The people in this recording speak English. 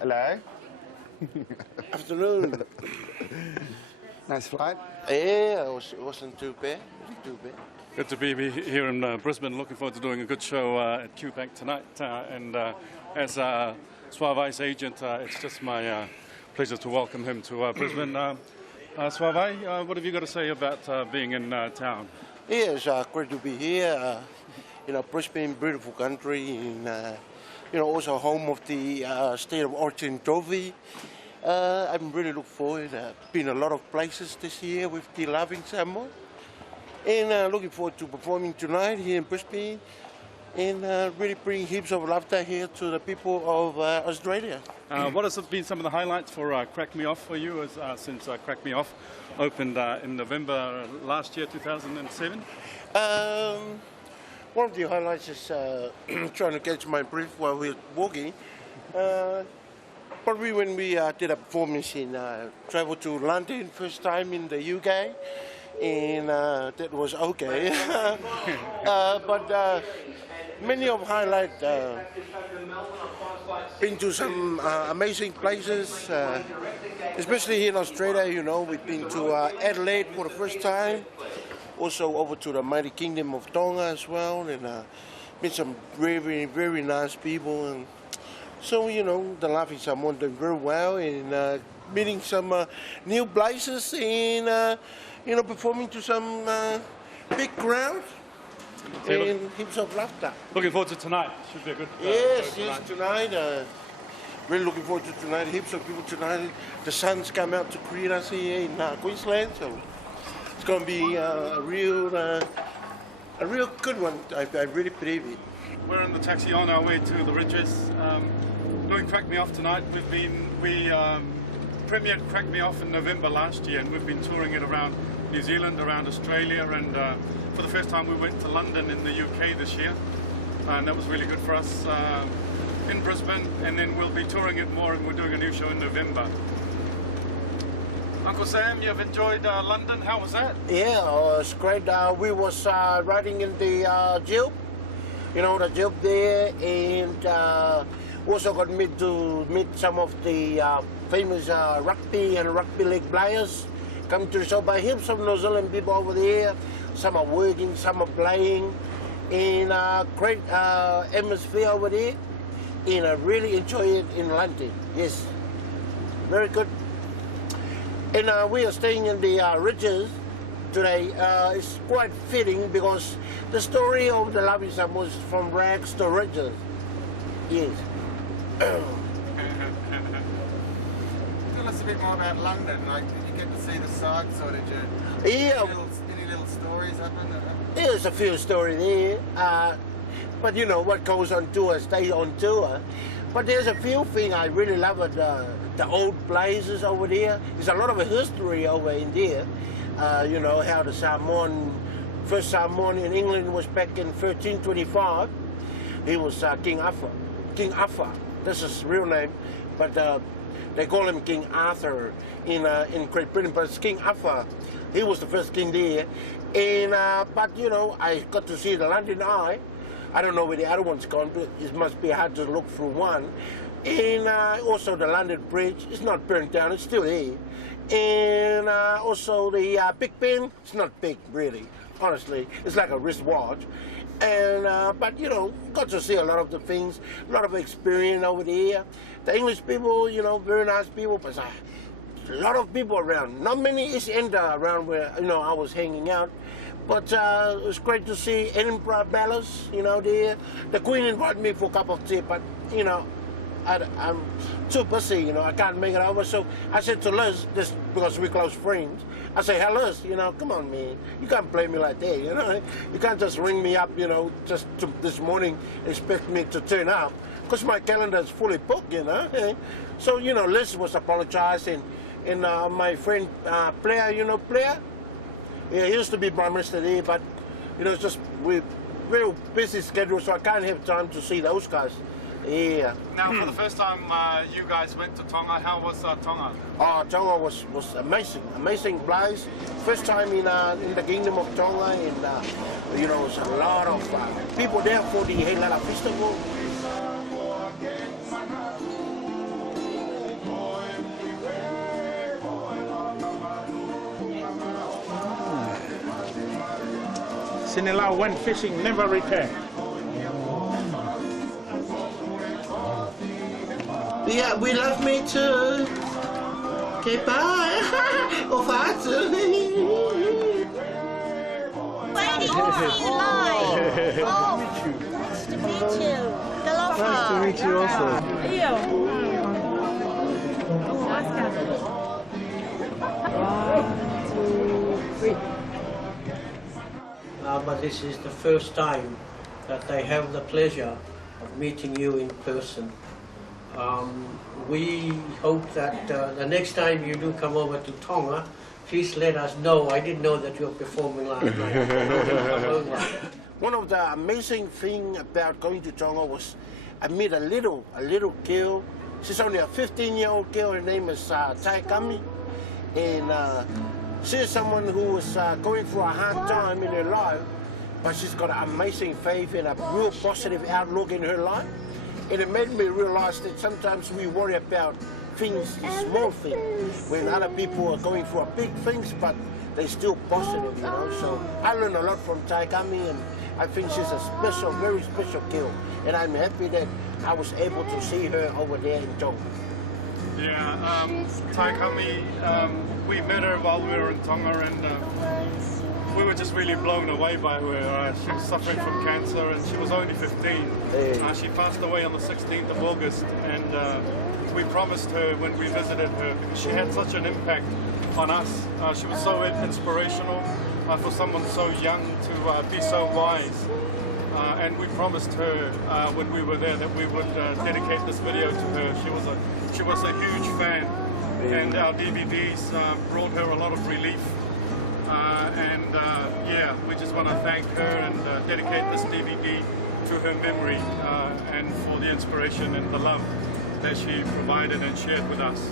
Hello. Afternoon. Nice flight. Yeah, it wasn't too bad. Good to be here in Brisbane. Looking forward to doing a good show at QBank tonight. As Suavai's agent, it's just my pleasure to welcome him to Brisbane. Suavai, what have you got to say about being in town? Yeah, it's great to be here. Brisbane, beautiful country, and also home of the state of origin trophy. I'm really looking forward. Been a lot of places this year with the Laughing Samoans, and looking forward to performing tonight here in Brisbane, and really bring heaps of laughter here to the people of Australia. What has been some of the highlights for Crack Me Off for you since Crack Me Off opened in November last year, 2007? One of the highlights is trying to catch my breath while we're walking. Probably when we did a performance in traveled to London, first time in the UK, and that was okay. But many of highlights, been to some amazing places, especially here in Australia. We've been to Adelaide for the first time, also over to the mighty kingdom of Tonga as well, and met some very, very nice people. And so, the Laughing Samoans doing very well, and meeting some new places, and, performing to some big crowds, and heaps of laughter. Looking forward to tonight. Should be a good Yes, tonight. Really looking forward to tonight. Heaps of people tonight. The sun's come out to greet us here in Queensland, so it's going to be a real good one. I really believe it. We're in the taxi on our way to the Ridges. Doing Crack Me Off tonight. We premiered Crack Me Off in November last year, and we've been touring it around New Zealand, around Australia, and for the first time we went to London in the UK this year, and that was really good for us in Brisbane, and then we'll be touring it more, and we're doing a new show in November. Uncle Sam, you've enjoyed London. How was that? Yeah, it's great. We was riding in the Jeep, the Jeep there, and also got to meet some of the famous rugby and rugby league players. Come to the show by heaps of New Zealand people over there. Some are working, some are playing, and great atmosphere over there. And I really enjoy it in London. Yes, very good. And we are staying in the Ridges today. It's quite fitting because the story of the Laughing Samoans is from rags to riches. Yes. Tell us a bit more about London. Like, did you get to see the sights, or did you? Yeah. Any little stories happen? There's a few stories there, but what goes on tour stays on tour. But there's a few things I really love at the old places over there. There's a lot of history over in there. How the first Samoan in England was back in 1325. He was King Arthur. King Arthur, that's his real name, but they call him King Arthur in Great Britain. But it's King Arthur. He was the first king there. And but I got to see the London Eye. I don't know where the other one's gone, but it must be hard to look through one. And also the London Bridge, it's not burnt down, it's still there. And also the Big Ben, it's not big really, honestly. It's like a wristwatch. And but got to see a lot of the things, a lot of experience over there. The English people, very nice people, but a lot of people around. Not many East Ender around where I was hanging out. But it was great to see Edinburgh Palace, there. The Queen invited me for a cup of tea, but, I'm too busy, I can't make it over. So I said to Liz, this because we're close friends, I say, hey Liz, come on, man. You can't play me like that, You can't just ring me up, just this morning, expect me to turn up. Because my calendar is fully booked, So, Liz was apologizing. And my friend Player, Player? Yeah, he used to be Prime Minister there, but, it's just we're very busy schedule, so I can't have time to see those guys. Yeah. Now, for the first time you guys went to Tonga, how was Tonga? Oh, Tonga was amazing place. First time in the Kingdom of Tonga, and there's a lot of people there for the Helala Festival. Sinilau went fishing, never returned. Yeah, we love me too. Okay, bye. Of hearts. Waiting to see you live. Oh, nice to meet you. Aloha. Nice to meet you also. But this is the first time that I have the pleasure of meeting you in person. We hope that the next time you do come over to Tonga, please let us know. I didn't know that you were performing last night. One of the amazing things about going to Tonga was I met a little girl. She's only a 15-year-old girl. Her name is Taikami. And she's someone who was going through a hard time in her life, but she's got an amazing faith and a real positive outlook in her life. And it made me realize that sometimes we worry about things, small things, when other people are going through big things, but they're still positive, you know. So I learned a lot from Taikami, and I think she's a special, very special girl. And I'm happy that I was able to see her over there in Tonga. Yeah, Taikami, we met her while we were in Tonga, and we were just really blown away by her. She was suffering from cancer, and she was only 15. She passed away on the 16th of August, and we promised her when we visited her, because she had such an impact on us. She was so inspirational for someone so young to be so wise. And we promised her when we were there that we would dedicate this video to her. She was a huge fan, and our DVDs brought her a lot of relief. Yeah, we just want to thank her and dedicate this DVD to her memory and for the inspiration and the love that she provided and shared with us.